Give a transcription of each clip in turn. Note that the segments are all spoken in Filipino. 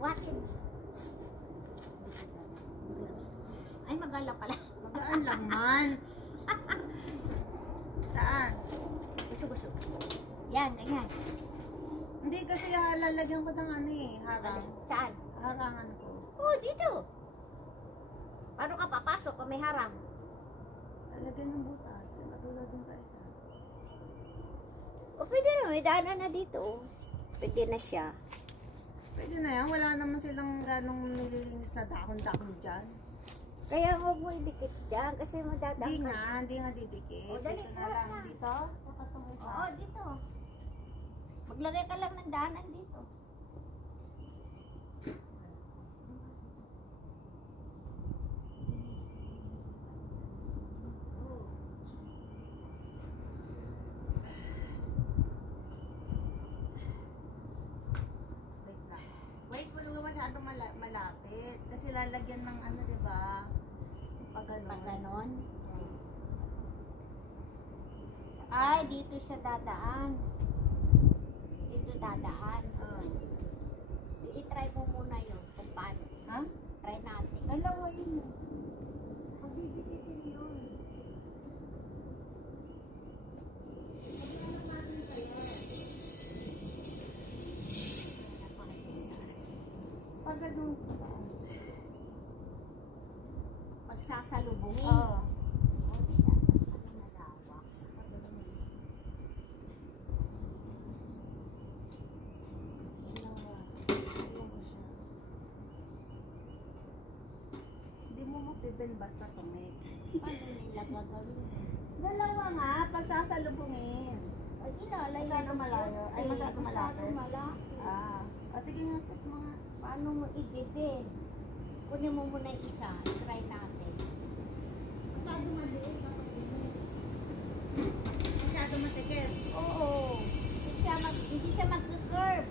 Watch it. Ay, magala pala. Magaan lang man. Saan? Gusto. Yan, ganyan. Hindi kasi lalagyan ko ng ano eh, harang. Saan? Harangan ko. Oh, dito. Paano ka papasok kung may harang? Lalagyan ng butas. Katulad dun sa isa. O pwede na, may daanan na dito. Pwede na siya. Pwede na yan. Wala naman silang ganong nililinis sa dahon-dahon dyan. Kaya huwag mo idikit dyan kasi madadang ka. Hindi nga didikit. O, dali, Dito na lang. na. Dito? Kakatungin sa. Oo, dito. Maglagay ka lang ng daanan dito. Wait, wala masyadong malapit. Kasi lalagyan ng ano, di ba? Pag ganon. Ay, dito siya dadaan. Dito dadaan. I-try mo muna yun kung paano. Ha? Try natin. Dalawa yun. Magdidikitin yun. Pag ganun. Pagsasalubungin. Oo. Hindi mo mapipin basta tumik. Paano nila gagawin? Dalawa nga, pagsasalubungin. Ay, ilalayo. Masyado malayo. Ay, masyado malapit. Masyado malapit. Sige nga, tit mga. Paano mo i-debit? Kunin mo muna yung isa. Try natin. Masyado maliit. Masyado masikip. Oo. Hindi siya mag-curve.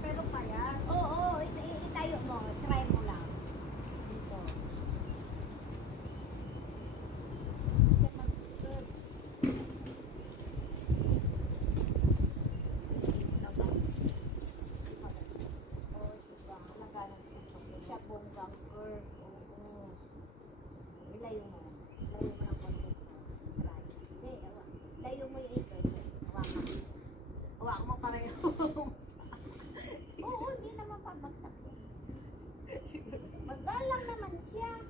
Pero kaya. Oo. Itayo mo. Try mo lang. Dito. Hindi siya mag-curve. Siya bonggang curve. Oo. Ilayo mo. Ilayo mo ng konti. Try. Hindi, ilayo mo yung ito. Hawakan. Hawakan mo pareho. Oo, hindi naman pabagsak yan. Magalang naman siya.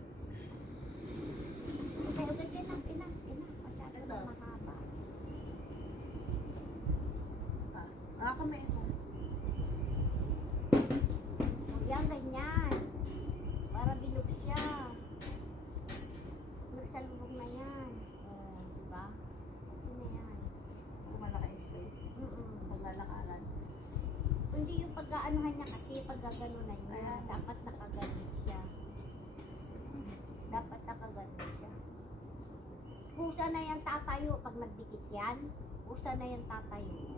Okay, ina. Masyado Ito. na mahaba. Ako may isa. Yan, ganyan. Para bilog siya. Nagsalubog na yan. Oo, diba? Okay na yan. Malaki space. Paglalakaran. Hindi yung pag-aanuhan niya kasi pag-gagano na niya. Ayan. Dapat nakagano siya. Dapat nakagano siya. Kusa na yan tatayo pag nagdikit yan. Kusa na yan tatayo.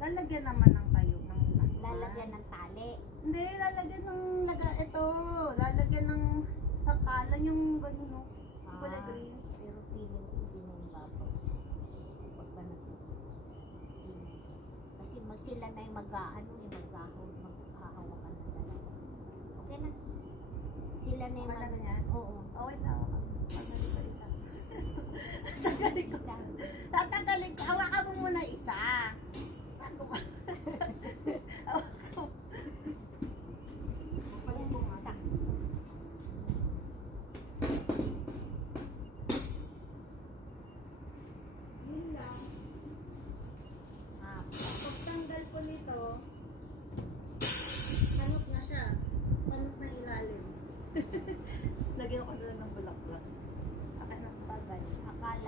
Lalagyan naman ng tayo. Lalagyan ng tali. Hindi, lalagyan ng lalagyan ng sakalan yung gano'n, no? Kulay green. Pero feeling ko hindi na yung babaw. Pagka kasi sila na yung maghahawakan ng dalawa. Okay na. Sila na yung Okay na ganyan? Oo. Okay na. Tatagalin ko isa. Tatagalin ko. Isa. Tatagalin ko. Hawakan mo muna isa. Paano ba? Pagtanggal ko nito, panot na siya. Panot na ilalim. Lagyan ko doon ng bulaklak. Akala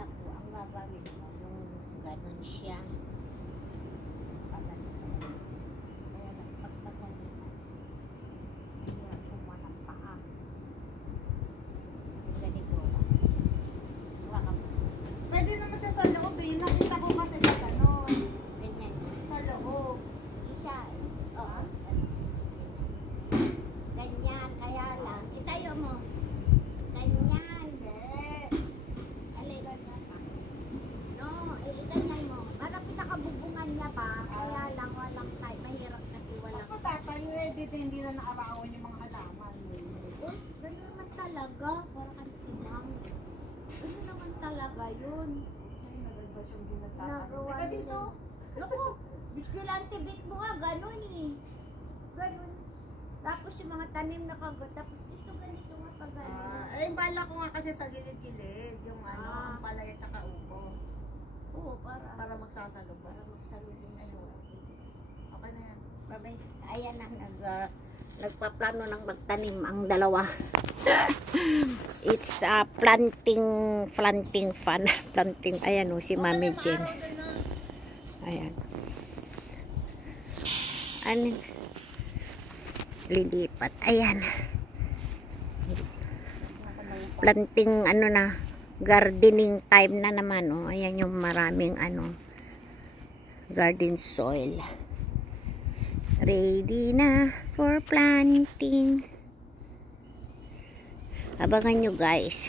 ko ang gagawin mo yung ganun siya. Kaya nagpagtagal hirap kumuha ng paa. Ganito. Pwede naman siya sa loob eh. Nakita ko kasi na gano'n. Ganyan. Sa loob. Isa. Oo. Ganyan. Kaya lang. Itayo mo. Ganyan. No, iganyan mo. Para pinakabubungan niya pa. naarawan yung mga halaman. Uy, ganun naman talaga. Parang ang tinang. Ganun naman talaga yun. Ay, nagagba siyang ginatatanong. Nagawa Teka dito. Naku, biskilante bit mo nga, ganun eh. Ganun. Tapos yung mga tanim na kagat, tapos ito ganito nga pag ganun. Eh, yung bala ko nga kasi sa gilid-gilid. Yung ano, ang palay at saka upo. Oo, para Magsasalubong. para magsalubong siya. Okay na yan. Babay, ayan na, nagpaplano ng magtanim ang dalawa. It's planting fun. Planting, ayan o, si Mami Jen. Ayan. Ano? Lilipat. Ayan. Planting, ano na, gardening time na naman, oh. Ayan yung maraming, ano, garden soil. Ready na for planting. Abangan nyo guys,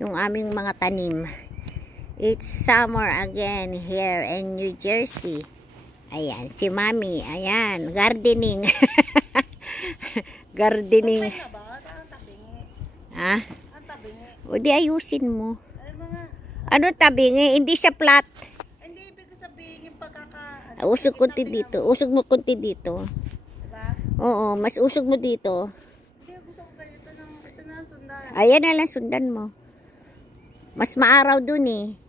yung aming mga tanim. It's summer again here in New Jersey. Ayan, si Mami. Ayan, gardening. Gardening. Okay na ba? Ang tabingi. Ha? Ang tabingi. O di ayusin mo. Ay, mga... Ano tabingi? Hindi siya flat. Hindi, ibig ko sabihin yung pagkaka... Usog konti dito. Usog mo konti dito. Diba? Oo, mas usog mo dito. Hindi, gusto ko kayo ito na sundan. Ayan na lang, sundan mo. Mas maaraw dun eh.